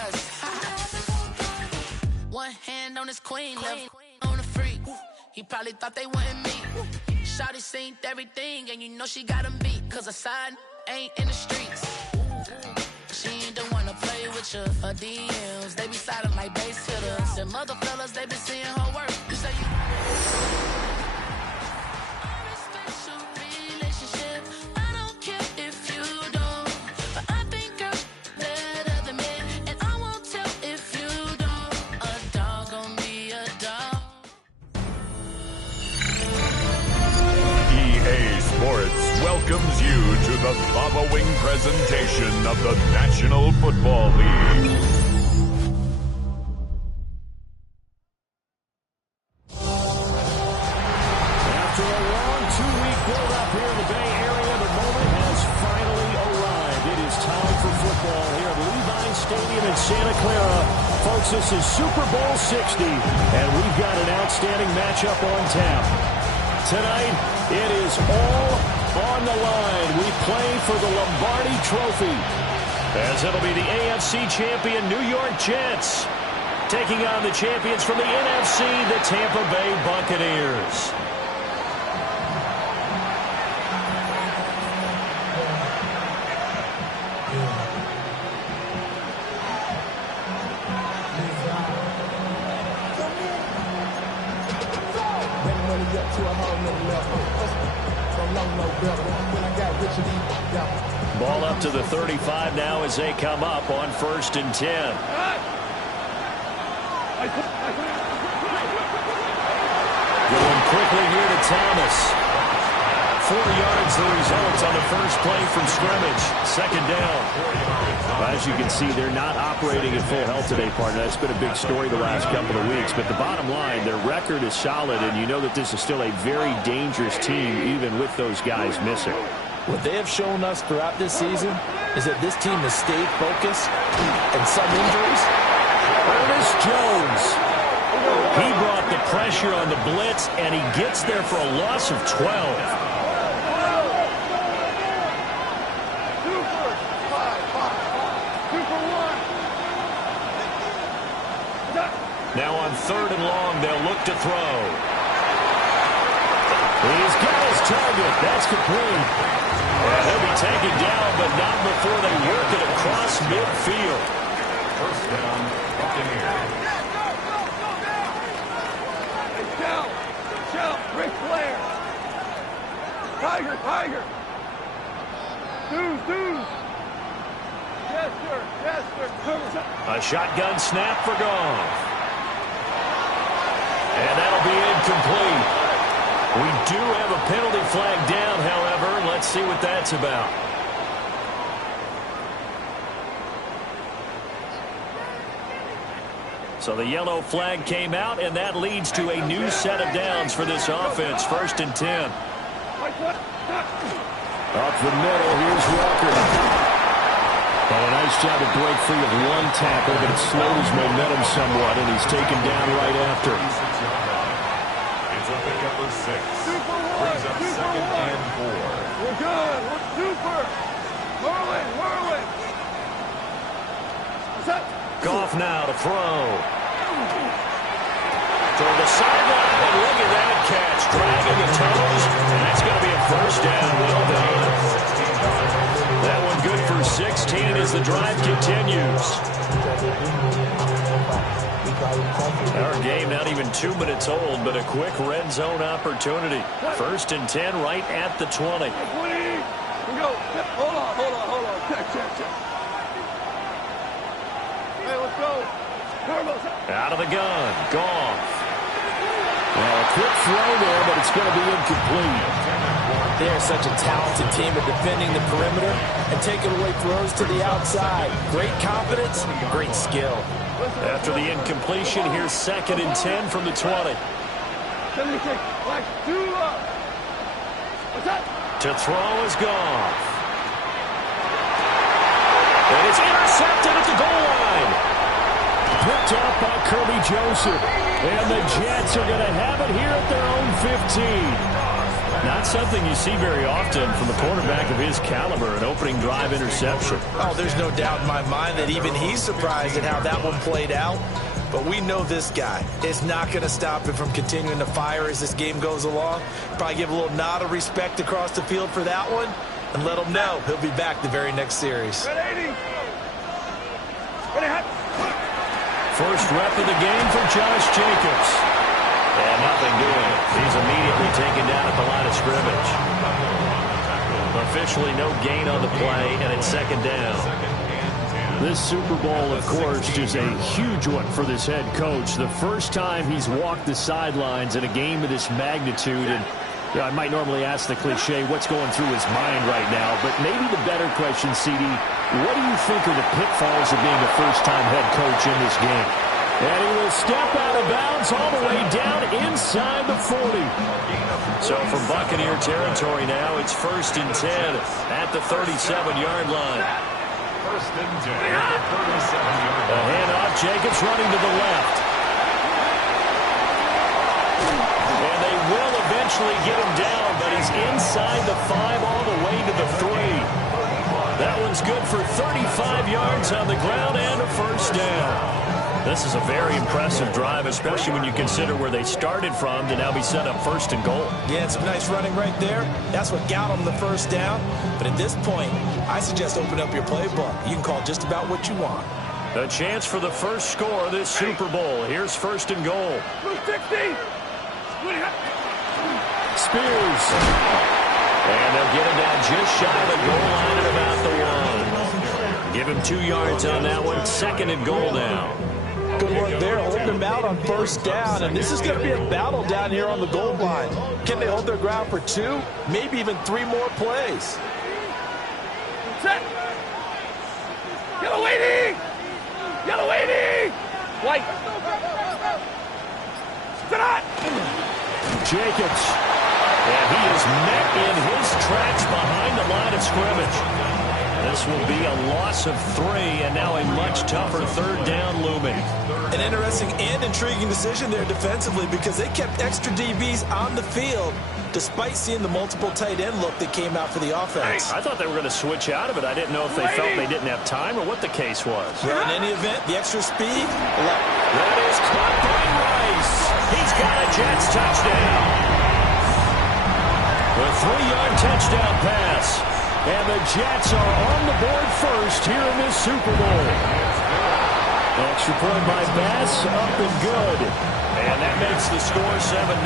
us. One hand on his queen, left on the freak. He probably thought they wouldn't meet. Shawty seen everything, and you know she got him beat. Cause her side ain't in the streets. She ain't the one to play with you. Her DMs, they be silent like base hitters. And mother fellas, they be seeing her work. You say you welcomes you to the following presentation of the National Football League. After a long two-week build-up here in the Bay Area, the moment has finally arrived. It is time for football here at Levi Stadium in Santa Clara. Folks, this is Super Bowl 60, and we've got an outstanding matchup on tap. Tonight, it is all on the line. We play for the Lombardi Trophy, as it'll be the AFC champion New York Jets taking on the champions from the NFC, the Tampa Bay Buccaneers. Ball up to the 35 now as they come up on 1st and 10. Going quickly here to Thomas. 4 yards the result on the first play from scrimmage. 2nd down. As you can see, they're not operating at full health today, partner. That's been a big story the last couple of weeks. But the bottom line, their record is solid, and you know that this is still a very dangerous team, even with those guys missing. What they have shown us throughout this season is that this team has stayed focused, and some injuries. Ernest Jones. He brought the pressure on the blitz, and he gets there for a loss of 12. Now on 3rd and long, they'll look to throw. He's got his target. That's complete. And they'll be taken down, but not before they work it across midfield. 1st down, Buccaneers. Shout, Ric Flair. Tiger. Deuce. Jester. A shotgun snap for Goff. And that'll be incomplete. We do have a penalty flag down, however. Let's see what that's about. So the yellow flag came out, and that leads to a new set of downs for this offense. 1st and 10. Up the middle, here's Walker. And a nice job to break free of one tackle, but it slowed his momentum somewhat, and he's taken down right after. It's up at number 6. Brings up 2nd and 4. We're good. We're super. Whirling. Goff now to throw. Toward the sideline, and look at that catch. Dragging the toes, and that's going to be a 1st down. Well done. That one good for 16 as the drive continues. Our game not even 2 minutes old, but a quick red zone opportunity. 1st and 10 right at the 20. We go. Hold on. Check. Hey, let's go. Out of the gun. Goff. Well, a quick throw there, but it's going to be incomplete. They are such a talented team at defending the perimeter and taking away throws to the outside. Great confidence, great skill. After the incompletion, here's 2nd and 10 from the 20. To throw is Goff. And it's intercepted at the goal line. Picked up by Kirby Joseph. And the Jets are going to have it here at their own 15. Not something you see very often from a quarterback of his caliber, an opening drive interception. Oh, there's no doubt in my mind that even he's surprised at how that one played out. But we know this guy is not going to stop him from continuing to fire as this game goes along. Probably give a little nod of respect across the field for that one and let him know he'll be back the very next series. First rep of the game for Josh Jacobs. And nothing doing. He's immediately taken down at the line of scrimmage. Officially no gain on the play, and it's second down. This Super Bowl, of course, is a huge one for this head coach. The first time he's walked the sidelines in a game of this magnitude. And I might normally ask the cliche, what's going through his mind right now? But maybe the better question, CD, what do you think are the pitfalls of being a first-time head coach in this game? And he will step out of bounds all the way down inside the 40. So from Buccaneer territory now, it's 1st and 10 at the 37-yard line. First and 10 at the 37-yard line. A handoff, Jacobs running to the left. And they will eventually get him down, but he's inside the 5 all the way to the 3. That one's good for 35 yards on the ground and a first down. This is a very impressive drive, especially when you consider where they started from to now be set up 1st and goal. Yeah, some nice running right there. That's what got them the first down. But at this point, I suggest open up your playbook. You can call just about what you want. A chance for the first score of this Super Bowl. Here's 1st and goal. Spears. And they'll get him down just shy of the goal line at about the 1. Give him 2 yards on that one. 2nd and goal now. Good work there, holding them out on first down, and this is going to be a battle down here on the goal line. Can they hold their ground for 2, maybe even 3 more plays? Set. Yellow waiting. Yellow waiting. White. Tonight. Jacobs. And he is met in his tracks behind the line of scrimmage. This will be a loss of 3, and now a much tougher 3rd down looming. An interesting and intriguing decision there defensively because they kept extra DBs on the field despite seeing the multiple tight end look that came out for the offense. I thought they were going to switch out of it. I didn't know if they felt they didn't have time or what the case was. Well, in any event, the extra speed. That is caught by Rice. He's got a Jets touchdown. A 3-yard touchdown pass. And the Jets are on the board first here in this Super Bowl. Extra point by Bass, up and good. And that makes the score 7-0.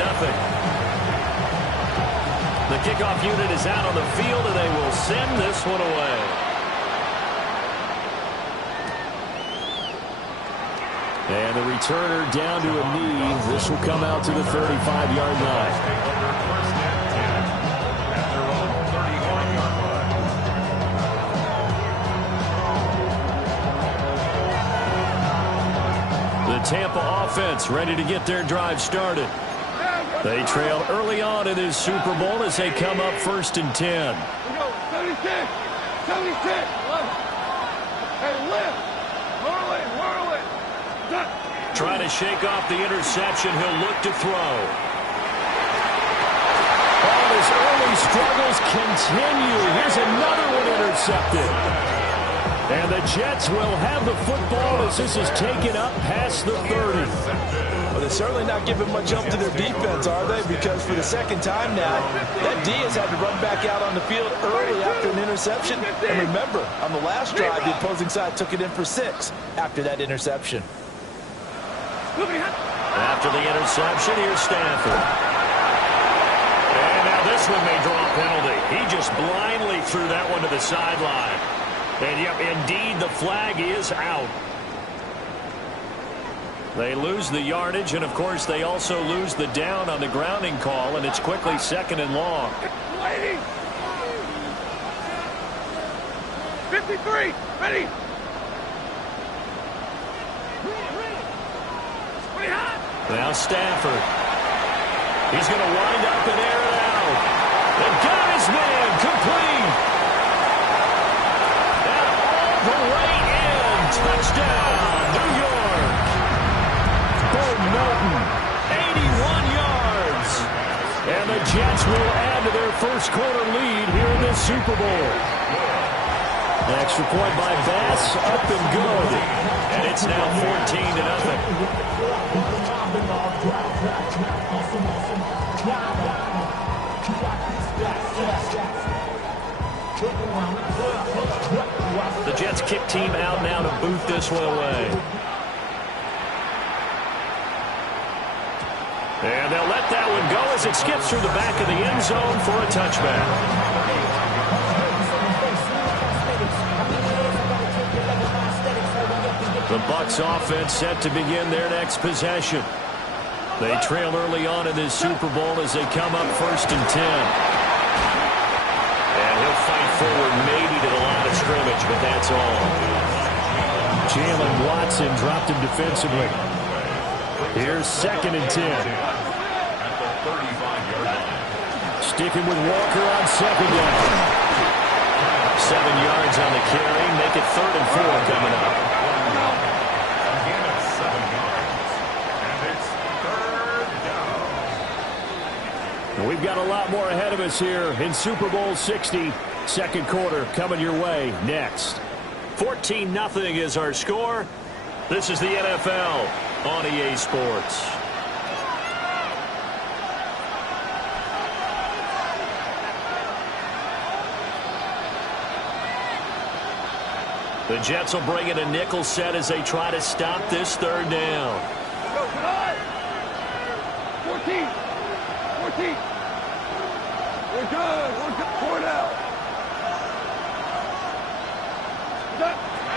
The kickoff unit is out on the field, and they will send this one away. And the returner down to a knee. This will come out to the 35-yard line. Tampa offense ready to get their drive started. They trail early on in this Super Bowl as they come up 1st and 10. 76. 76. Hey, lift. Whirl it. Trying to shake off the interception. He'll look to throw. All his early struggles continue. Here's another one intercepted. And the Jets will have the football as this is taken up past the 30. Well, they're certainly not giving much up to their defense, are they? Because for the second time now, that D has had to run back out on the field early after an interception. And remember, on the last drive, the opposing side took it in for 6 after that interception. After the interception, here's Stanford. And now this one may draw a penalty. He just blindly threw that one to the sideline. And, yep, indeed, the flag is out. They lose the yardage, and, of course, they also lose the down on the grounding call, and it's quickly 2nd and long. 53. Ready. Now Stafford. He's going to wind up and air it out. And got his man complete. The way in. Touchdown, New York. Bo Melton, 81 yards. And the Jets will add to first-quarter lead here in this Super Bowl. An extra point by Bass, up and good. And it's now 14-0. The Jets kick team out now to boot this one away. And they'll let that one go as it skips through the back of the end zone for a touchback. The Bucs offense set to begin their next possession. They trail early on in this Super Bowl as they come up 1st and 10. And he'll fight forward maybe to the line of scrimmage, but that's all. Jalen Watson dropped him defensively. Here's 2nd and 10. Sticking with Walker on 2nd down. 7 yards on the carry. Make it 3rd and 4 coming up. Again at 7 yards. And it's 3rd down. We've got a lot more ahead of us here in Super Bowl 60. Second quarter coming your way next. 14-0 is our score. This is the NFL on EA Sports. The Jets will bring in a nickel set as they try to stop this 3rd down. 14. 14. We're good. We're good. 4 down.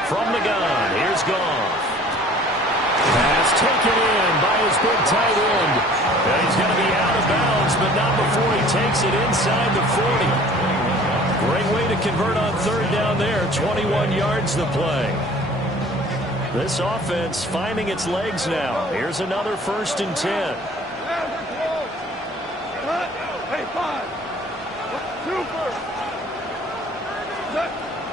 From the gun, here's Goff. Pass taken in by his big tight end. And he's going to be out of bounds, but not before he takes it inside the 40. Great way to convert on 3rd down there. 21 yards the play. This offense finding its legs now. Here's another 1st and 10. Hey, 5. Super.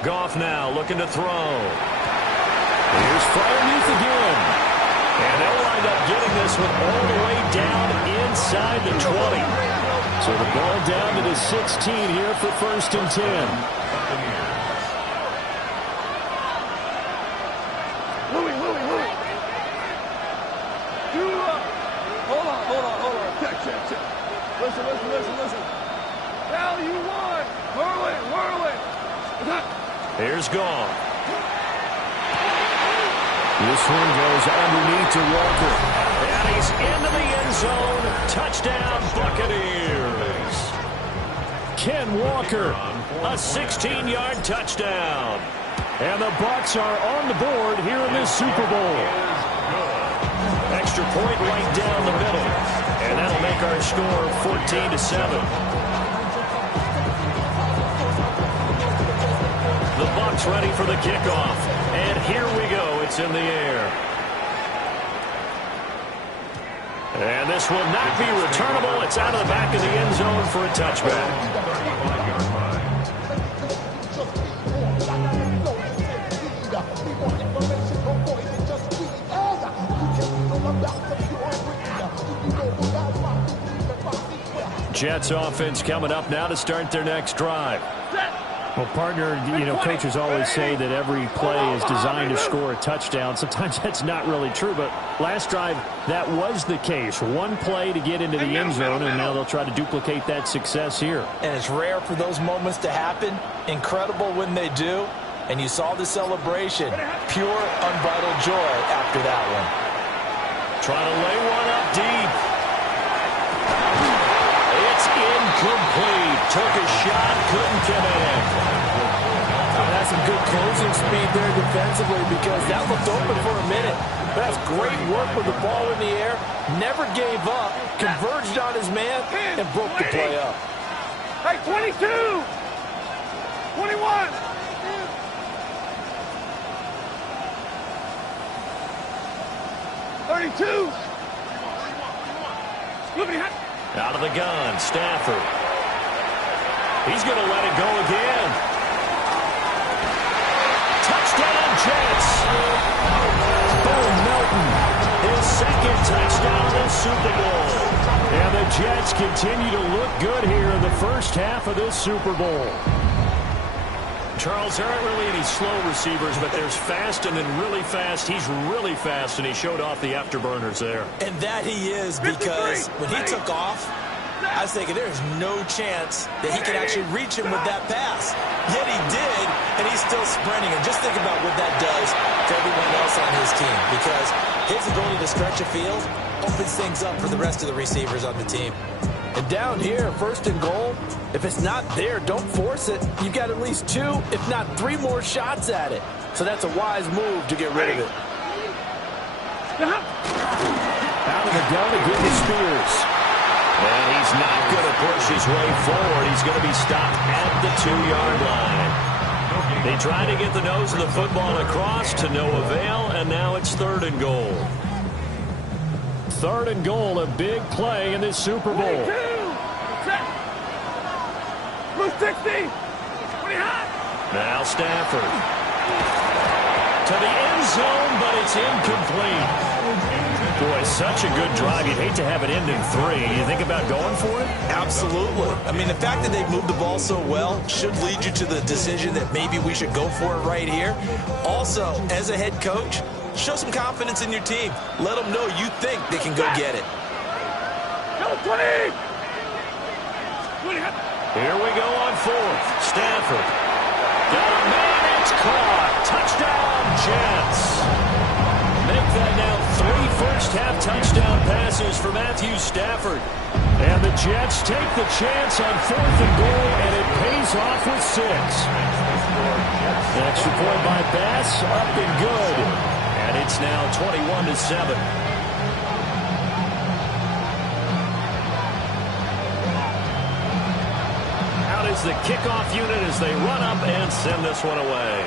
Goff now looking to throw. Here's Freiermuth again. And they'll wind up getting this one all the way down inside the 20. So the ball down to the 16 here for 1st and 10. Louis. Hold on. Check. Listen. Now you won. Whirl it. Here's Goff. This one goes underneath to Walker. And he's into the end zone. Touchdown, Buccaneers. Ken Walker, a 16-yard touchdown. And the Bucs are on the board here in this Super Bowl. Extra point right down the middle. And that'll make our score 14-7. The Bucs ready for the kickoff. And here we go. It's in the air. And this will not be returnable. It's out of the back of the end zone for a touchback. Jets offense coming up now to start their next drive. Well, partner, coaches always say that every play is designed to score a touchdown. Sometimes that's not really true, but last drive, that was the case. One play to get into the end zone, and now they'll try to duplicate that success here. And it's rare for those moments to happen. Incredible when they do. And you saw the celebration. Pure, unbridled joy after that one. Trying to lay one up deep. It's incomplete. Took a shot, couldn't connect. That's some good closing speed there defensively because that looked open for a minute. That's great work with the ball in the air. Never gave up. Converged on his man and broke the play up. Hey, 22. 21. Out of the gun, Stafford. He's going to let it go again. Touchdown, Jets. Bo Melton, his second touchdown in the Super Bowl. And the the Jets continue to look good here in the first half of this Super Bowl. Charles, there aren't really any slow receivers, but there's fast and then really fast. He's really fast, and he showed off the afterburners there. And that he is, because when he took off, I was thinking there's no chance that he could actually reach him with that pass. Yet he did, and he's still sprinting. And just think about what that does to everyone else on his team, because his ability to stretch a field opens things up for the rest of the receivers on the team. And down here, 1st and goal, if it's not there, don't force it. You've got at least 2, if not 3 more shots at it. So that's a wise move to get rid of it. Out of the gun again to Spears. And he's not going to push his way forward. He's going to be stopped at the 2-yard line. They try to get the nose of the football across to no avail, and now it's 3rd and goal. 3rd and goal, a big play in this Super Bowl. 60. Now Stafford. To the end zone, but it's incomplete. Boy, such a good drive. You'd hate to have it end in 3. You think about going for it? Absolutely. I mean, the fact that they moved the ball so well should lead you to the decision that maybe we should go for it right here. Also, as a head coach, show some confidence in your team. Let them know you think they can go get it. Here we go on 4th. Stafford. Got a man, it's caught. Touchdown, Jets. Make that now 3 first-half touchdown passes for Matthew Stafford. And the Jets take the chance on 4th and goal, and it pays off with 6. An extra point by Bass, up and good. And it's now 21-7. Out is the kickoff unit as they run up and send this one away.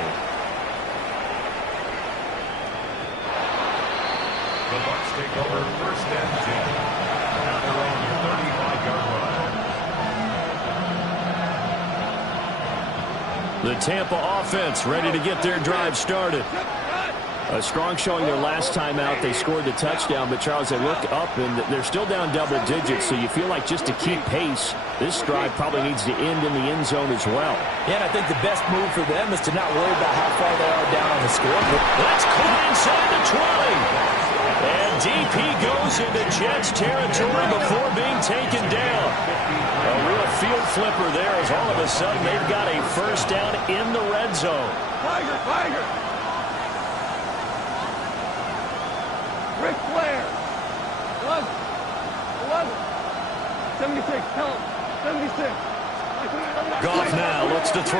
The Bucs take over 1st and 10. Now they're on the 35-yard line. The Tampa offense ready to get their drive started. A strong showing their last time out. They scored the touchdown, but Charles, they look up and they're still down double digits, so you feel like just to keep pace, this drive probably needs to end in the end zone as well. Yeah, and I think the best move for them is to not worry about how far they are down on the scoreboard. That's caught inside the 20. And DP goes into Jets territory before being taken down. A real field flipper there as all of a sudden they've got a first down in the red zone. Tiger. Ric Flair. 11. 76. Tell him. 76. Goff now looks to throw.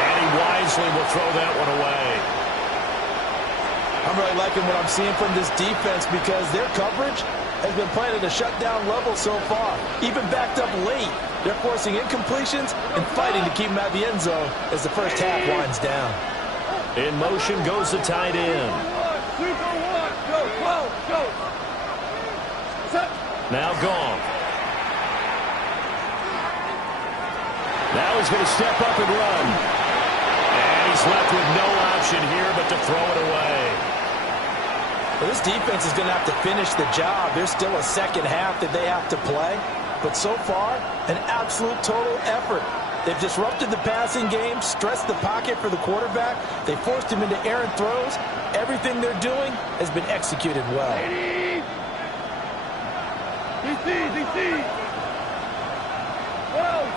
And he wisely will throw that one away. I'm really liking what I'm seeing from this defense because their coverage has been playing at a shutdown level so far. Even backed up late, they're forcing incompletions and fighting to keep them out of the end zone as the first half winds down. In motion goes the tight end. Go. Now Goff. Now he's going to step up and run. And he's left with no option here but to throw it away. Well, this defense is going to have to finish the job. There's still a second half that they have to play. But so far, an absolute total effort. They've disrupted the passing game, stressed the pocket for the quarterback. They forced him into errant throws. Everything they're doing has been executed well. DC. 12.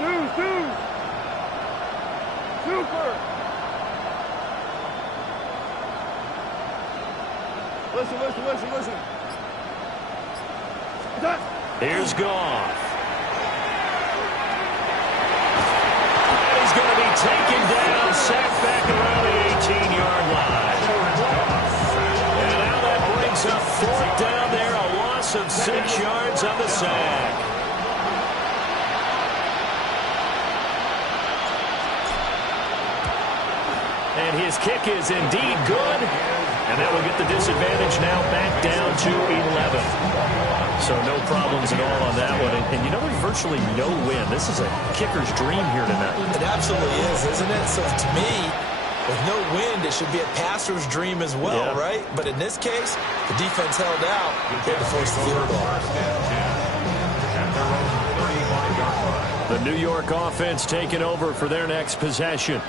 Two. Super. Listen. Here's Goff. And he's going to be taken down, sacked back around the 18-yard line. And now that brings up 4th down there, a loss of 6 yards on the sack. And his kick is indeed good. And that will get the disadvantage now back down to 11. So no problems at all on that one. And you know, there's virtually no win. This is a kicker's dream here tonight. It absolutely is, isn't it? So to me, With no wind, it should be a passer's dream as well, right? But in this case, the defense held out. They had to force the field goal. The New York offense taking over for their next possession.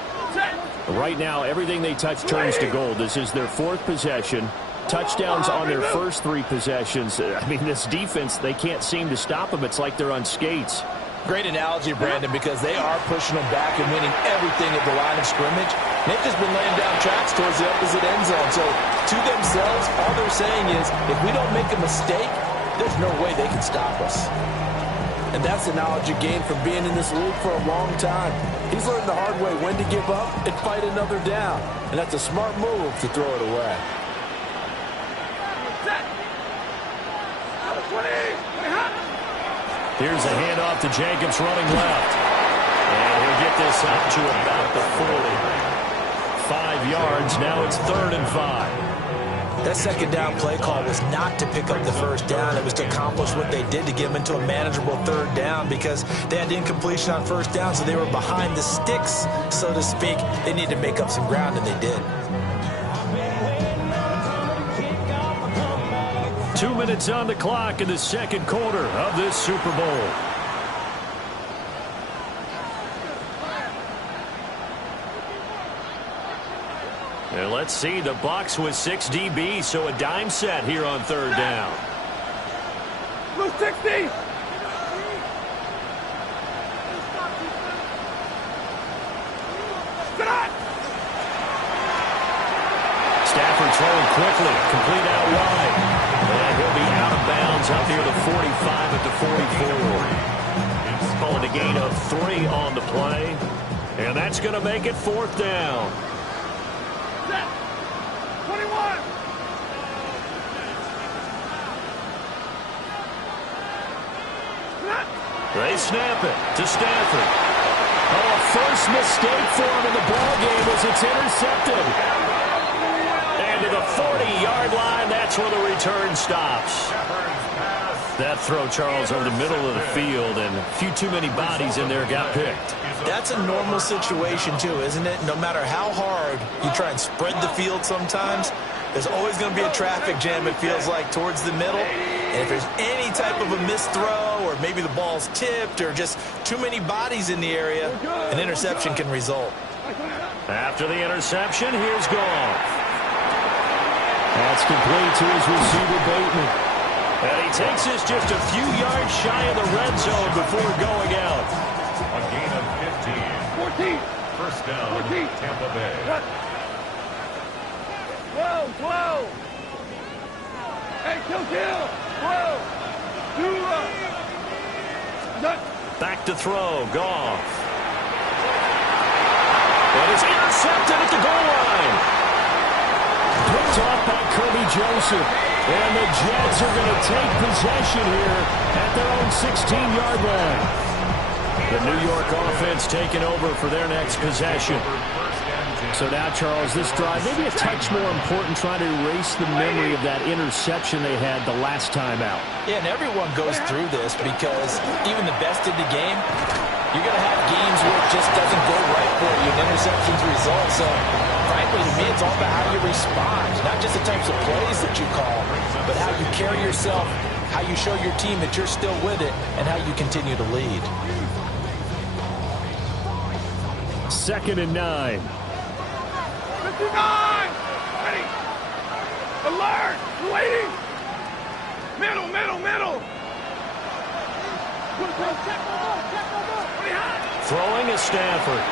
Right now, everything they touch turns to gold. This is their 4th possession. Touchdowns on their first 3 possessions. I mean, this defense, they can't seem to stop them. It's like they're on skates. Great analogy, Brandon, because they are pushing them back and winning everything at the line of scrimmage. They've just been laying down tracks towards the opposite end zone. So, to themselves, all they're saying is, if we don't make a mistake, there's no way they can stop us. And that's the knowledge you gain from being in this league for a long time. He's learned the hard way when to give up and fight another down. And that's a smart move to throw it away. Here's a handoff to Jacobs running left. And he'll get this up to about the 40. 5 yards. Now it's 3rd and 5. That second down play call was not to pick up the first down. It was to accomplish what they did to get them into a manageable 3rd down because they had incompletion on first down, so they were behind the sticks, so to speak. They needed to make up some ground, and they did. 2 minutes on the clock in the second quarter of this Super Bowl. And let's see, the Bucs with 6 DBs, so a dime set here on 3rd down. Blue 60! Stafford throwing quickly, complete out wide. And he'll be out of bounds up near the 45 at the 44. Calling a gain of 3 on the play. And that's going to make it 4th down. 21! They snap it to Stafford. Oh, a first mistake for him in the ballgame as it's intercepted. And to the 40-yard line, that's where the return stops. That throw, Charles, over the middle of the field, and a few too many bodies in there got picked. That's a normal situation, too, isn't it? No matter how hard you try and spread the field sometimes, there's always going to be a traffic jam, it feels like, towards the middle. And if there's any type of a missed throw or maybe the ball's tipped or just too many bodies in the area, an interception can result. After the interception, here's Goff. That's complete to his receiver, Bateman. And he takes this just a few yards shy of the red zone before going out. A gain of 15. 14. First down, 14. Tampa Bay. Whoa. Hey, kill. Whoa. Back to throw, Goff. And it's intercepted at the goal line. Picked off by Kirby Joseph. And the Jets are going to take possession here at their own 16-yard line. The New York offense taking over for their next possession. So now, Charles, this drive maybe a touch more important, trying to erase the memory of that interception they had the last time out. Yeah, and everyone goes through this because even the best in the game, you're going to have games where it just doesn't go right for you, and interceptions result. So, frankly, to me, it's all about how you respond, not just the types of plays that you call, but how you carry yourself, how you show your team that you're still with it, and how you continue to lead. 2nd and 9. 59! Ready! Alert! Waiting! Middle! Throwing is Stafford.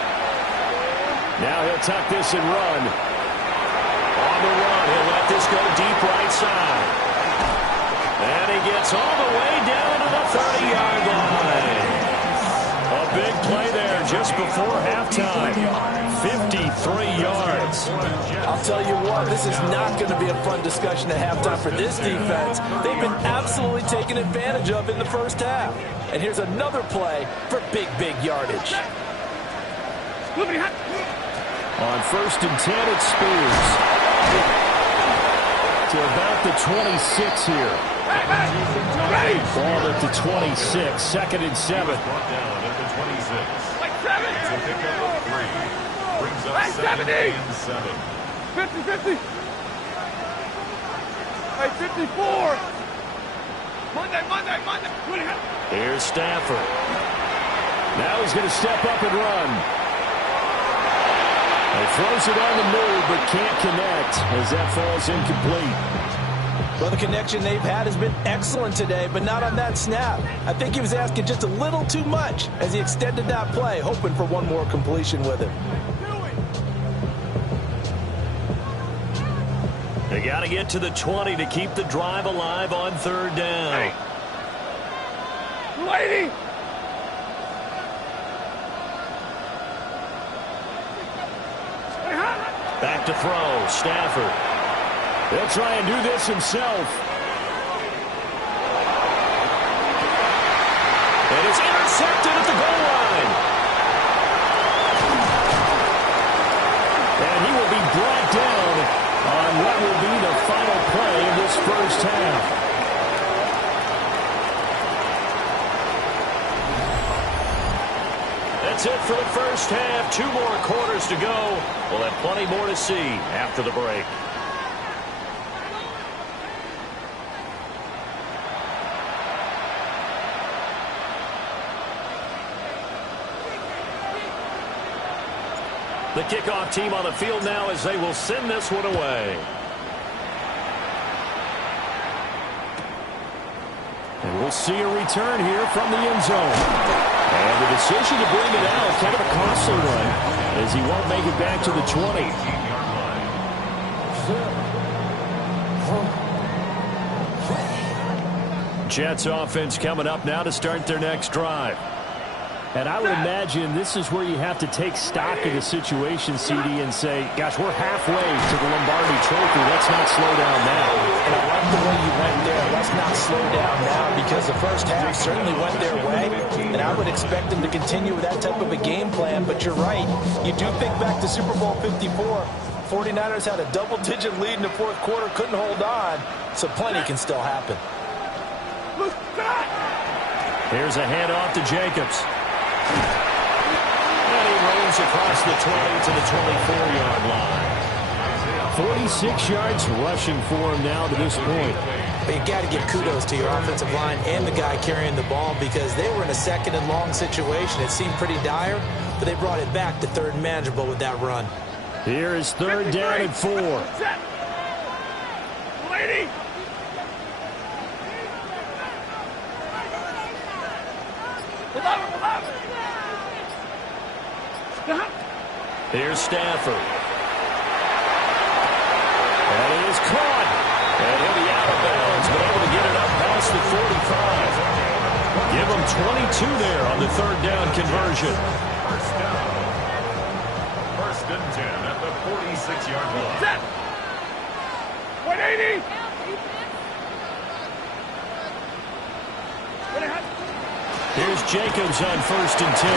Now he'll tuck this and run. On the run, he'll let this go deep right side. And he gets all the way down to the 30-yard line. A big play there just before halftime. 53 yards. I'll tell you what, this is not going to be a fun discussion at halftime for this defense. They've been absolutely taken advantage of in the first half. And here's another play for big yardage. On 1st and 10, it's Spears. To about the 26 here. Ball at the 26, 2nd and 7. Brought down at the 26. It's a pickup of 3. Brings up second and 7. 50. Hey, 54. Monday. Here's Stafford. Now he's going to step up and run. He throws it on the move, but can't connect as that falls incomplete. Well, the connection they've had has been excellent today, but not on that snap. I think he was asking just a little too much as he extended that play, hoping for one more completion with him. They got to get to the 20 to keep the drive alive on third down. Lady! Back to throw, Stafford. He'll try and do this himself. And it's intercepted at the goal line. And he will be brought down on what will be the final play of this first half. That's it for the first half. 2 more quarters to go. We'll have plenty more to see after the break. The kickoff team on the field now as they will send this one away. And we'll see a return here from the end zone. And the decision to bring it out, kind of a costly one, as he won't make it back to the 20. Jets offense coming up now to start their next drive. And I would imagine this is where you have to take stock of the situation, CD, and say, gosh, we're halfway to the Lombardi Trophy. Let's not slow down now. And I like the way you went there. Let's not slow down now, because the first half certainly went their way, and I would expect them to continue with that type of a game plan. But you're right. You do think back to Super Bowl 54. 49ers had a double-digit lead in the fourth quarter, couldn't hold on, so plenty can still happen. Here's a handoff to Jacobs. And he rolls across the 20 to the 24-yard line. 46 yards rushing for him now to this point. But you got to give kudos to your offensive line and the guy carrying the ball, because they were in a second and long situation. It seemed pretty dire, but they brought it back to third and manageable with that run. Here is third down and 4. Lady! Here's Stafford. And it is caught. And he'll be out of bounds, but able to get it up past the 45. Give him 22 there on the third down conversion. First down. First and 10 at the 46-yard line. Set! 180! Here's Jacobs on first and 10.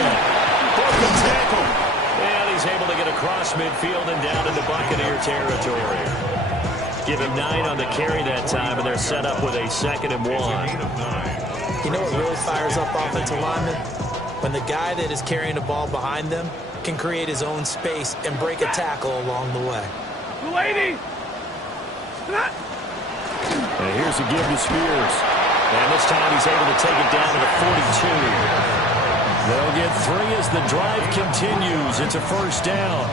Broken tackle. And he's able to get across midfield and down into Buccaneer territory. Give him 9 on the carry that time, and they're set up with a 2nd and 1. You know what really fires up offensive linemen? When the guy that is carrying the ball behind them can create his own space and break a tackle along the way. 280! And here's a give to Spears. And this time he's able to take it down to the 42. They'll get 3 as the drive continues. It's a first down.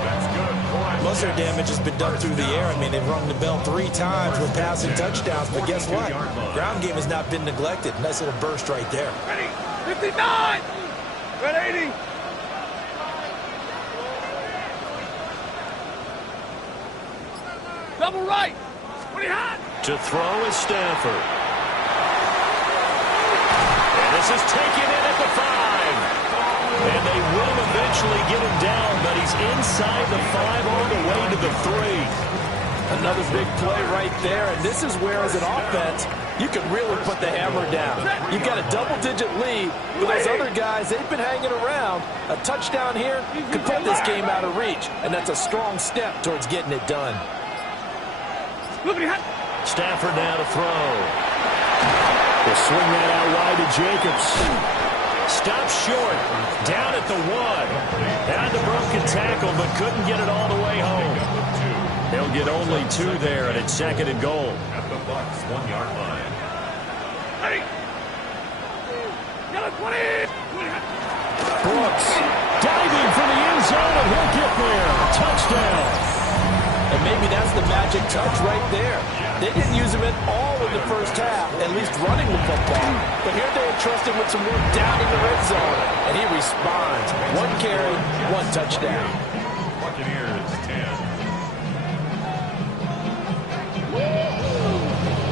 Most of their damage has been done through the air. I mean, they've rung the bell 3 times with passing touchdowns, but guess what? Ground game has not been neglected. Nice little burst right there. Ready! 59! 180! Double right! What do you have? To throw is Stafford. And this is taken in at the 5. And they will eventually get him down, but he's inside the 5 all the way to the 3. Another big play right there, and this is where, as an offense, you can really put the hammer down. You've got a double-digit lead, but those other guys, they've been hanging around. A touchdown here could put this game out of reach, and that's a strong step towards getting it done. Stafford now to throw. They'll swing that out wide to Jacobs. Stopped short. Down at the 1. Had the broken tackle, but couldn't get it all the way home. They'll get only 2 there, and it's 2nd and goal. At the Bucs 1-yard line. Brooks diving for the end zone, and he'll get there. Touchdown. And maybe that's the magic touch right there. They didn't use him at all in the first half, at least running the football. But here they entrusted with some work down in the red zone, and he responds. 1 carry, 1 touchdown. Buccaneers 10.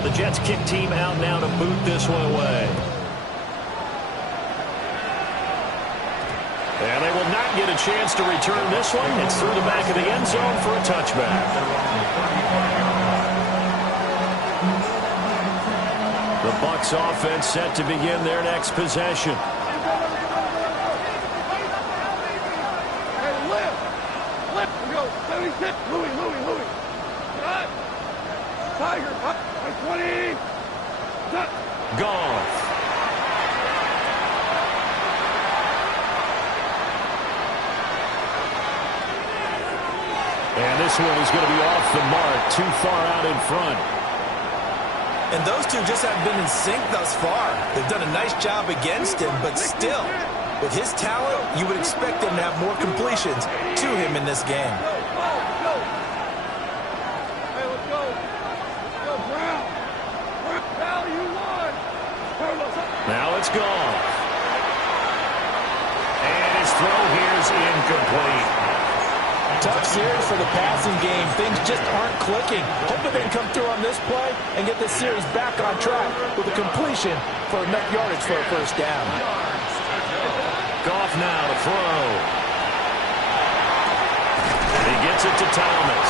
The Jets kick team out now to boot this one away. And they will not get a chance to return this one. It's through the back of the end zone for a touchback. The Bucs offense set to begin their next possession. Hey, lift. We go. 76. Louis. Cut. Tiger. Cut. 20. Cut. Goff. And this one is going to be off the mark, too far out in front. And those two just haven't been in sync thus far. They've done a nice job against him, but still, with his talent, you would expect them to have more completions to him in this game. Go. Hey, let's go. Go, Brown. Brown, you won. Now it's gone. And his throw here is incomplete. Tough series for the passing game. Things just aren't clicking. Hoping they can come through on this play and get this series back on track with a completion for enough yardage for a first down. Goff now to throw. He gets it to Thomas.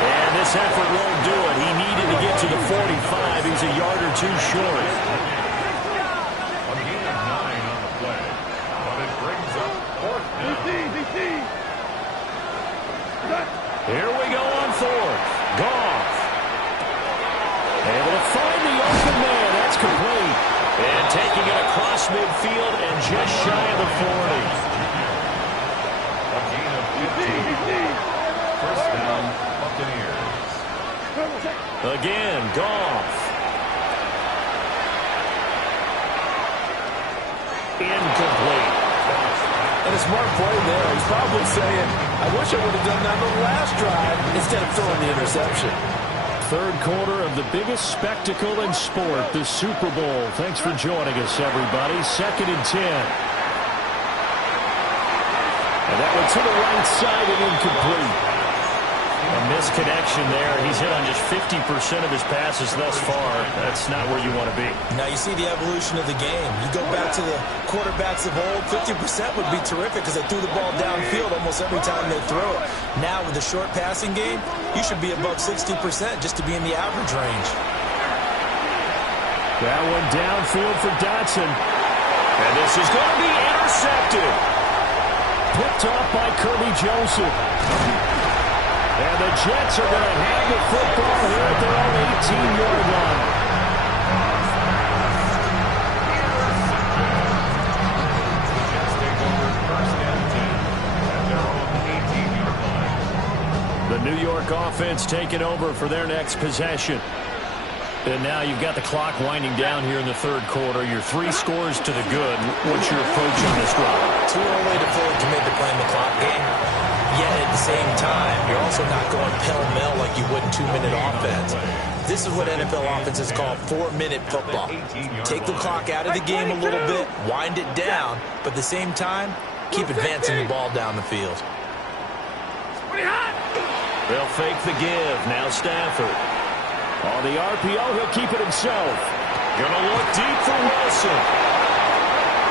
And this effort won't do it. He needed to get to the 45. He's a yard or 2 short. A gain of 9 on the play. But it brings up 4th down. Here we go on 4th. Goff. Able to find the open man. That's complete. And taking it across midfield and just shy of the 40. A gain of 15. First down, Buccaneers. Again, Goff. Incomplete. And a smart play there. He's probably saying, I wish I would have done that on the last drive instead of throwing the interception. 3rd quarter of the biggest spectacle in sport, the Super Bowl. Thanks for joining us, everybody. 2nd and 10. And that one to the right side and incomplete. A misconnection there. He's hit on just 50% of his passes thus far. That's not where you want to be. Now you see the evolution of the game. You go back to the quarterbacks of old, 50% would be terrific because they threw the ball downfield almost every time they throw it. Now with the short passing game, you should be above 60% just to be in the average range. That one downfield for Dotson. And this is going to be intercepted. Picked off by Kirby Joseph. And the Jets are going to have the football here at their own 18-yard line. The New York offense taking over for their next possession. And now you've got the clock winding down here in the 3rd quarter. You're 3 scores to the good. What's your approach on this drive? Too early to fully commit to playing the clock game. Yet at the same time, you're also not going pell-mell like you would in 2-minute offense. This is what NFL offenses call 4-minute football. Take the clock out of the game a little bit, wind it down, but at the same time, keep advancing the ball down the field. They'll fake the give. Now Stafford. On the RPO, he'll keep it himself. Gonna look deep for Wilson.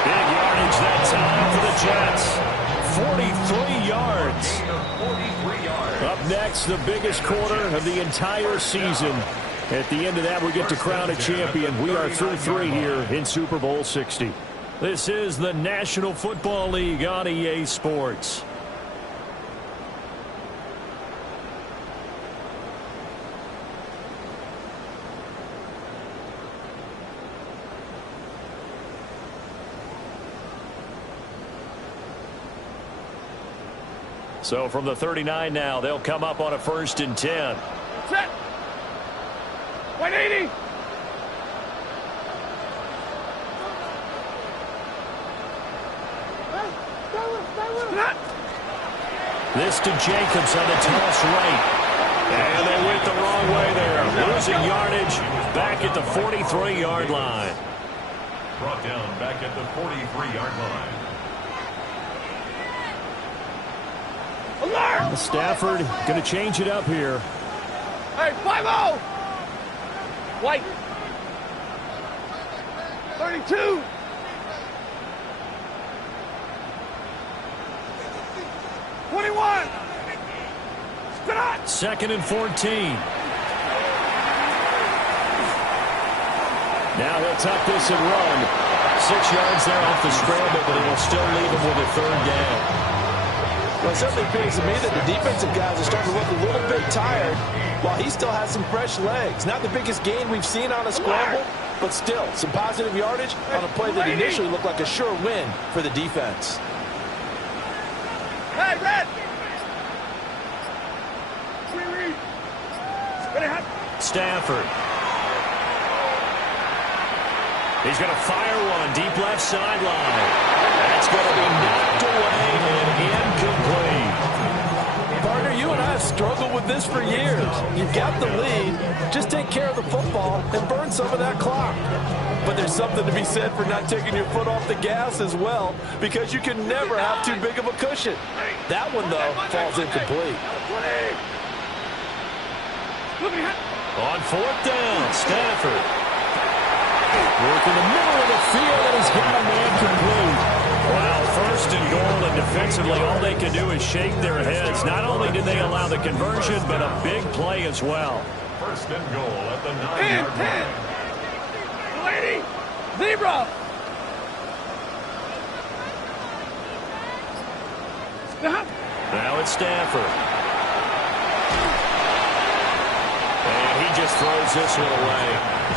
Big yardage that time for the Jets. 43 yards. Up next, the biggest quarter of the entire season. At the end of that, we get to crown a champion. We are through 3 here in Super Bowl 60. This is the National Football League on EA Sports. So from the 39 now, they'll come up on a 1st and 10. Set. 180. This to Jacobs on the toss right. And they went the wrong way there. Losing yardage back at the 43-yard line. Brought down back at the 43-yard line. Alert! Stafford going to change it up here. Hey, 5-0. White. 32. Second and 14. Now he'll tuck this and run. 6 yards there off the scramble, but it'll still leave him with a 3rd down. Well, it certainly appears to me that the defensive guys are starting to look a little bit tired while he still has some fresh legs. Not the biggest gain we've seen on a scramble, but still some positive yardage on a play that initially looked like a sure win for the defense. Hey, Red! Stafford. He's going to fire one deep left sideline. That's going to be knocked away and incomplete. Partner, you and I have struggled with this for years. You've got the lead. Just take care of the football and burn some of that clock. But there's something to be said for not taking your foot off the gas as well, because you can never have too big of a cushion. That one, though, falls incomplete. On 4th down, Stafford. Work in the middle of the field, and he's got a man complete. Wow, 1st and goal, and defensively all they can do is shake their heads. Not only did they allow the conversion, but a big play as well. 1st and goal at the 9-yard line. Lady! Zebra! Stop! Now it's Stafford. Just throws this one away.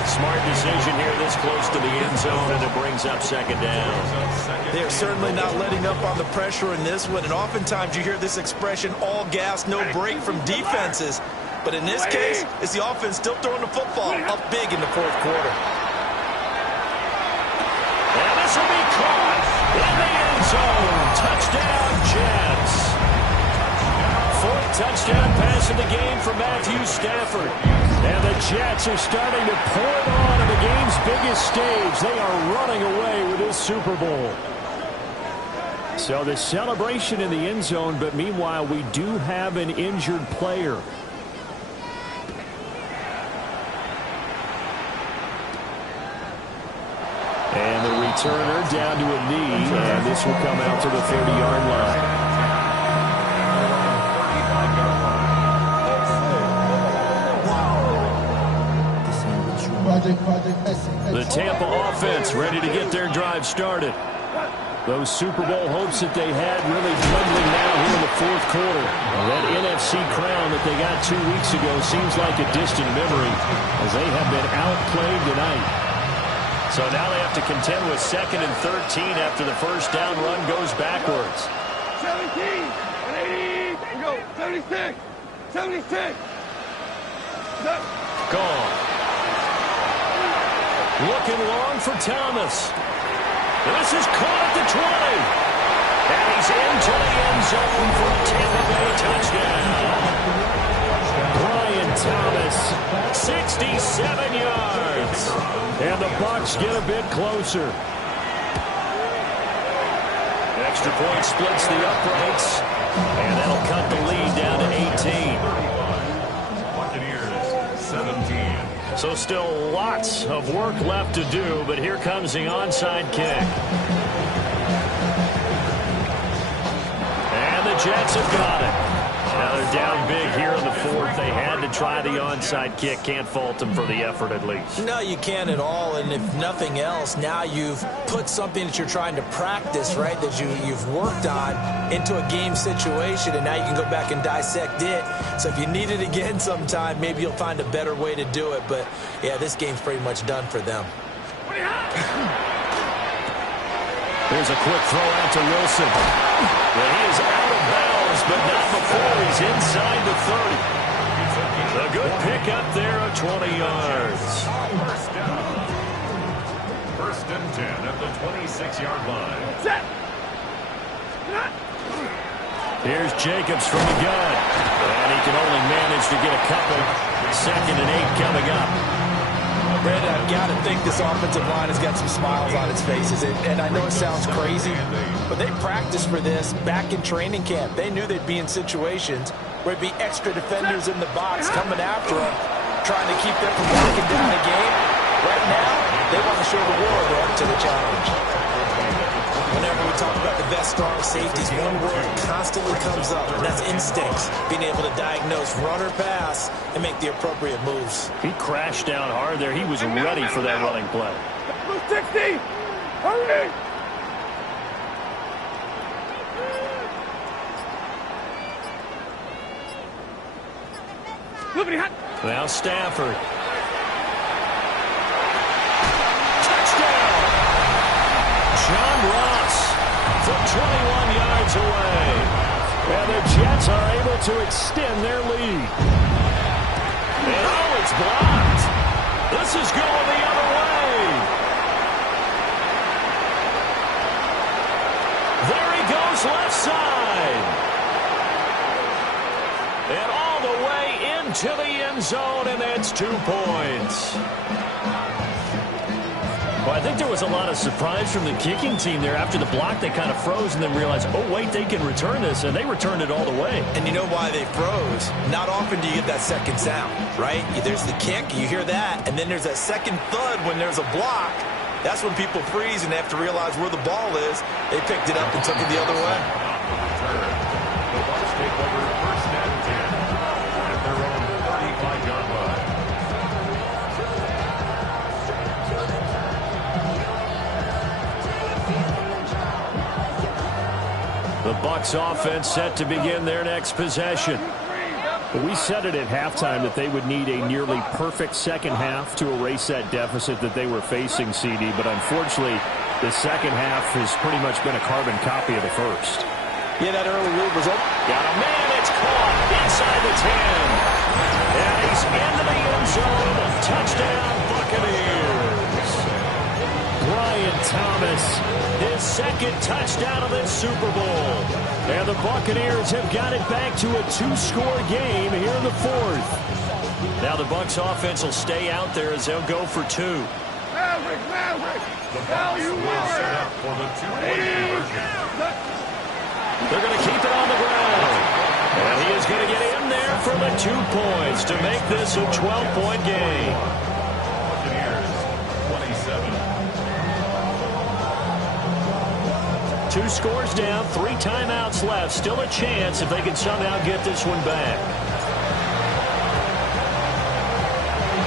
Smart decision here this close to the end zone, and it brings up 2nd down. They're certainly not letting up on the pressure in this one, and oftentimes you hear this expression, all gas, no break from defenses. But in this case, it's the offense still throwing the football up big in the 4th quarter. And this will be caught in the end zone. Touchdown, Jets. 4th touchdown pass of the game for Matthew Stafford. And the Jets are starting to pour it on in the game's biggest stage. They are running away with this Super Bowl. So the celebration in the end zone, but meanwhile we do have an injured player. And the returner down to a knee, and this will come out to the 30-yard line. The Tampa offense ready to get their drive started. Those Super Bowl hopes that they had really dwindling now here in the 4th quarter. That NFC crown that they got 2 weeks ago seems like a distant memory as they have been outplayed tonight. So now they have to contend with 2nd and 13 after the 1st down run goes backwards. 17 and 80. Go. 76. 76. Gone. Looking long for Thomas. This is caught at the 20. And he's into the end zone for a Tampa Bay touchdown. Brian Thomas, 67 yards. And the Bucs get a bit closer. Extra point splits the uprights. And that'll cut the lead down to 18. Buccaneers, 17. So still lots of work left to do, but here comes the onside kick. And the Jets have got it. Now they're down big here in the 4th. They had to try the onside kick. Can't fault them for the effort at least. No, you can't at all. And if nothing else, now you've put something that you're trying to practice, right, that you've worked on into a game situation, and now you can go back and dissect it. So if you need it again sometime, maybe you'll find a better way to do it. But, yeah, this game's pretty much done for them. There's a quick throw out to Wilson. Well, he is out of bounds, but not He's inside the 30. A good pickup there of 20 yards. First down. First and 10 at the 26-yard line. Set. Here's Jacobs from the gun. And he can only manage to get a couple. 2nd and 8 coming up. Brandon, I've got to think this offensive line has got some smiles on its faces. And I know it sounds crazy, but they practiced for this back in training camp. They knew they'd be in situations where it'd be extra defenders in the box coming after them, trying to keep them from walking down the game. Right now, they want to show the world they're up to the challenge. Whenever we talk about the best strong safeties, one word constantly comes up, and that's instincts. Being able to diagnose run or pass and make the appropriate moves. He crashed down hard there. He was ready for that running play. 60! Hurry! Now Stafford. John Ross from 21 yards away. And the Jets are able to extend their lead. And oh, it's blocked. This is going the other way. There he goes left side. And all the way into the end zone, and that's 2 points. Well, I think there was a lot of surprise from the kicking team there. After the block, they kind of froze and then realized, oh, wait, they can return this, and they returned it all the way. And you know why they froze? Not often do you get that second sound, right? There's the kick, you hear that, and then there's that second thud when there's a block. That's when people freeze and they have to realize where the ball is. They picked it up and took it the other way. The Bucs take over first and 10 at their own 35-yard line. The Bucs offense set to begin their next possession. We said it at halftime that they would need a nearly perfect second half to erase that deficit that they were facing, CD, but unfortunately, the second half has pretty much been a carbon copy of the first. Yeah, that early lead was up. Got a man, it's caught inside the 10. And he's into the end zone. Touchdown, Buccaneers. Brian Thomas, his second touchdown of this Super Bowl. And the Buccaneers have got it back to a 2-score game here in the fourth. Now the Bucs offense will stay out there as they'll go for 2. Maverick! The Bucs will set up for the 2-point conversion. They're going to keep it on the ground. And he is going to get in there for the 2 points to make this a 12-point game. Buccaneers, 27. 2 scores down, 3 timeouts left. Still a chance if they can somehow get this one back.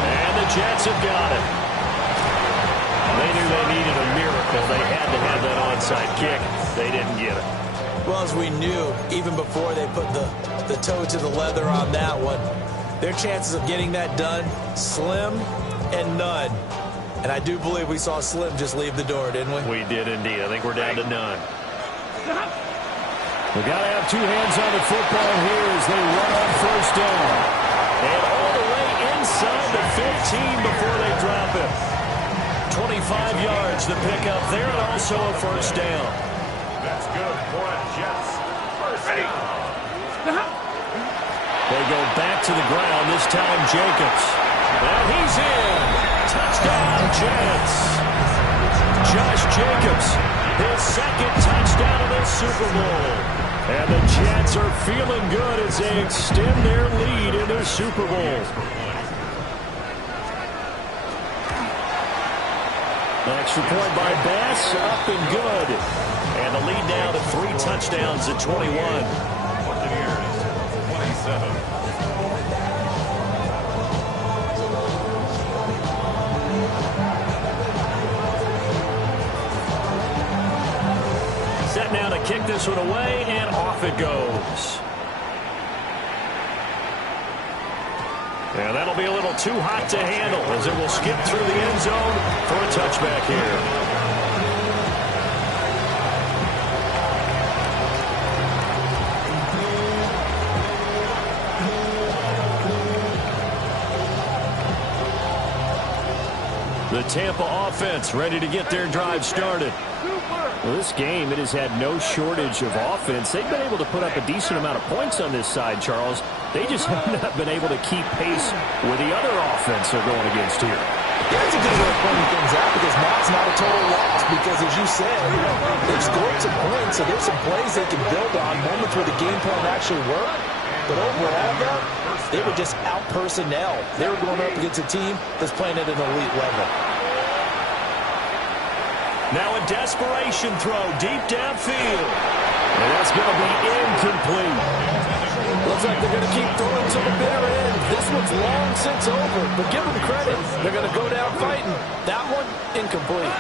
And the Jets have got it. They knew they needed a miracle. They had to have that onside kick. They didn't get it. Well, as we knew, even before they put the toe to the leather on that one, their chances of getting that done, slim and none. And I do believe we saw Slim just leave the door, didn't we? We did indeed. I think we're down to none. We've got to have 2 hands on the football here as they run on first down. And all the way inside the 15 before they drop it. 25 yards to pick up there, and also a first down. That's good for a Jets. First down. They go back to the ground, this time Jacobs. And he's in. Touchdown, Jets. Josh Jacobs, his second touchdown of this Super Bowl. And the Jets are feeling good as they extend their lead in this Super Bowl. Extra point by Bass, up and good. And the lead now to 3 touchdowns at 21. Buccaneers, 27. Set now to kick this one away, and off it goes. And that'll be a little too hot to handle as it will skip through the end zone for a touchback here. The Tampa offense ready to get their drive started. Well, this game, it has had no shortage of offense. They've been able to put up a decent amount of points on this side, Charles. They just have not been able to keep pace with the other offense they're going against here. Yeah, it's a good way of pointing things out because now it's not a total loss because, as you said, they've scored some points, so there's some plays they can build on, moments where the game plan actually worked. But overall, though, they were just out-personnel. They were going up against a team that's playing at an elite level. Now a desperation throw deep downfield. And that's going to be incomplete. Looks like they're going to keep throwing to the bitter end. This one's long since over, but give them credit. They're going to go down fighting. That one, incomplete.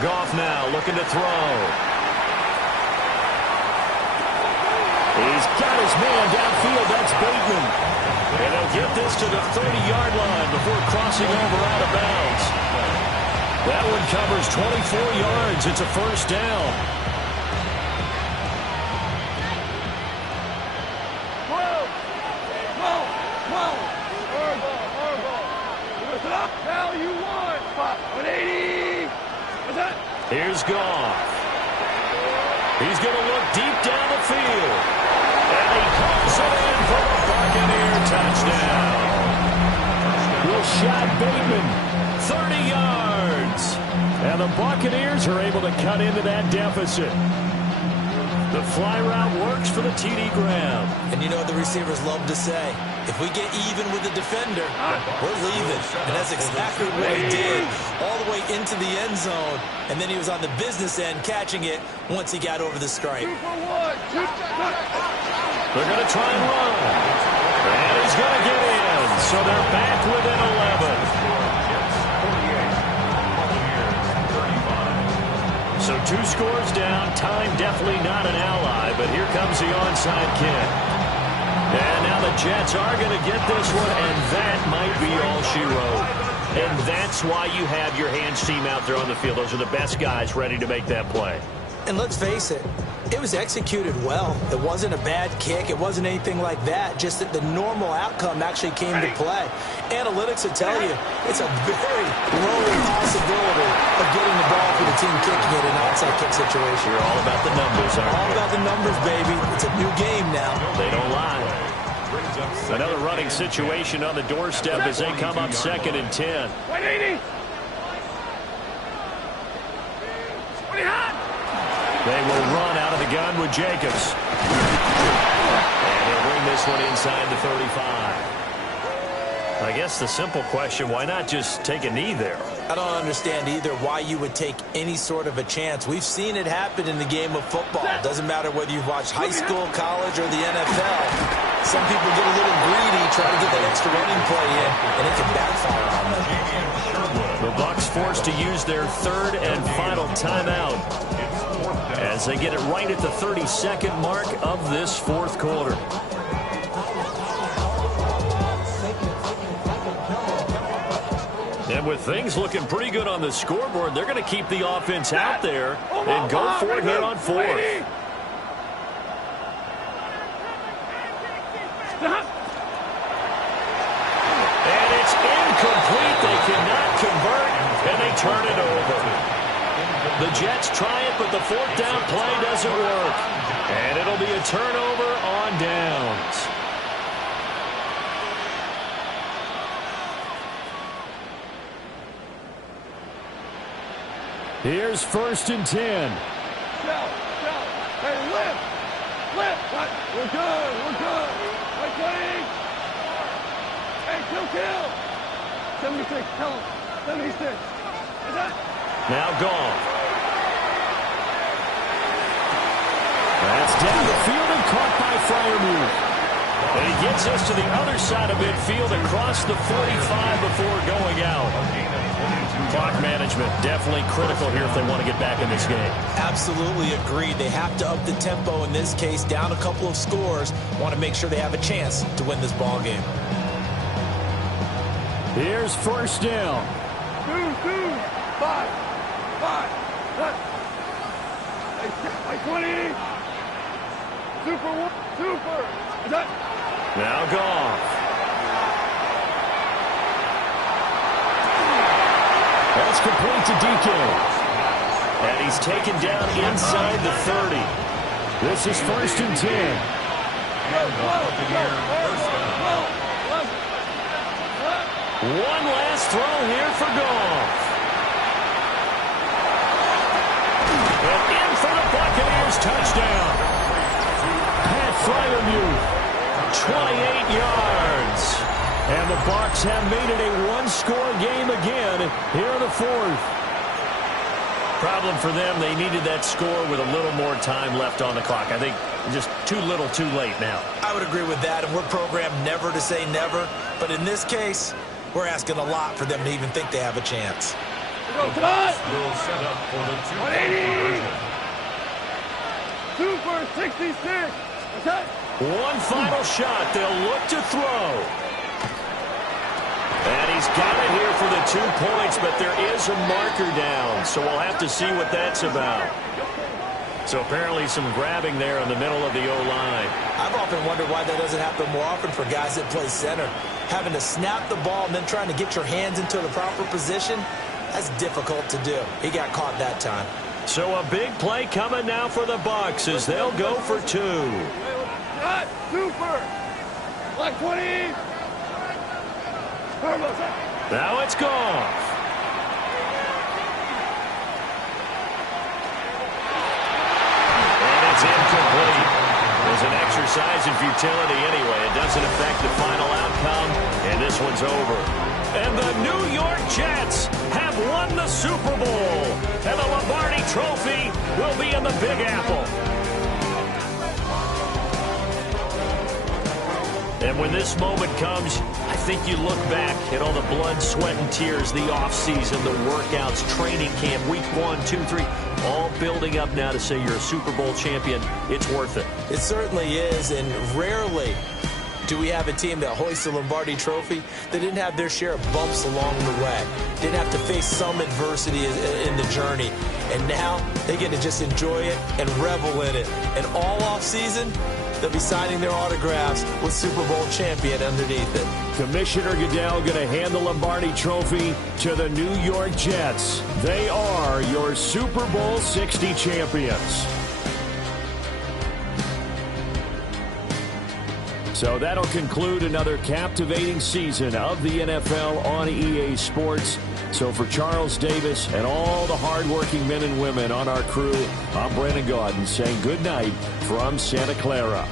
Goff now looking to throw. He's got his man downfield. That's Bateman. And he'll get this to the 30-yard line before crossing over out of bounds. That one covers 24 yards. It's a first down. Now you want 180. Here's Goff. He's going to look deep down the field. And he pulls it in for the Buccaneer touchdown. Rashad Bateman, 30 yards. And the Buccaneers are able to cut into that deficit. The fly route works for the TD Graham. And you know what the receivers love to say? If we get even with the defender, we're leaving. And that's exactly what he did, all the way into the end zone. And then he was on the business end catching it once he got over the stripe. They're going to try and run. And he's going to get in. So they're back within 11. So 2 scores down. Time definitely not an ally, but here comes the onside kick. And now the Jets are going to get this one, and that might be all she wrote. And that's why you have your hands team out there on the field. Those are the best guys ready to make that play. And let's face it, it was executed well. It wasn't a bad kick. It wasn't anything like that. Just that the normal outcome actually came to play. Analytics will tell you it's a very low possibility of getting the ball for the team kicking it in an onside kick situation. You're all about the numbers, aren't you? All about the numbers, baby. It's a new game now. They don't lie. Another running situation on the doorstep as they come up 2nd and 10. 180. They will run out of the gun with Jacobs. And he'll bring this one inside the 35. I guess the simple question, why not just take a knee there? I don't understand either why you would take any sort of a chance. We've seen it happen in the game of football. It doesn't matter whether you've watched high school, college, or the NFL. Some people get a little greedy, try to get that extra running play in, and it can backfire on them. The Bucs forced to use their 3rd and final timeout as they get it right at the 32nd mark of this 4th quarter. And with things looking pretty good on the scoreboard, they're going to keep the offense out there and go for it here on 4th. And it's incomplete. They cannot convert, and they turn it over. The Jets try it, but the 4th down play doesn't work. And it'll be a turnover on downs. Here's 1st and 10. Hey, lift. We're good. Right, buddy. Hey, kill. 76, tell him. 76. Is that? Now Goff. That's down the field and caught by Freiermuth. And he gets us to the other side of midfield across the 45 before going out. Clock management definitely critical here if they want to get back in this game. Absolutely agreed. They have to up the tempo in this case, down a couple of scores. Want to make sure they have a chance to win this ball game. Here's 1st down. 2, 5. What? Hey, 20. Super. Is that? Now Goff. That's complete to DK. And he's taken down inside the 30. This is 1st and 10. One last throw here for Goff. And in for the Buccaneers touchdown. Pat Freiermuth, 28 yards. And the Bucs have made it a one-score game again here in the 4th. Problem for them, they needed that score with a little more time left on the clock. I think just too little too late now. I would agree with that, and we're programmed never to say never. But in this case, we're asking a lot for them to even think they have a chance. Will set up for the 280. Super 66. Okay. One final shot. They'll look to throw. And he's got it here for the 2 points, but there is a marker down, so we'll have to see what that's about. So apparently some grabbing there in the middle of the O-line. I've often wondered why that doesn't happen more often for guys that play center. Having to snap the ball and then trying to get your hands into the proper position, that's difficult to do. He got caught that time. So a big play coming now for the Bucs as they'll go for 2. Shot. Super. Like 20. Now it's Goff. And it's incomplete. There's an exercise in futility anyway. It doesn't affect the final outcome, and this one's over. And the New York Jets have won the Super Bowl. And the Lombardi Trophy will be in the Big Apple. And when this moment comes, I think you look back at all the blood, sweat, and tears, the offseason, the workouts, training camp, week 1, 2, 3, all building up now to say you're a Super Bowl champion. It's worth it. It certainly is, and rarely do we have a team that hoists the Lombardi Trophy that didn't have their share of bumps along the way, didn't have to face some adversity in the journey, and now they get to just enjoy it and revel in it. And all offseason, they'll be signing their autographs with Super Bowl champion underneath it. Commissioner Goodell going to hand the Lombardi Trophy to the New York Jets. They are your Super Bowl 60 champions. So that'll conclude another captivating season of the NFL on EA Sports. So for Charles Davis and all the hardworking men and women on our crew, I'm Brandon Gaudin saying good night from Santa Clara.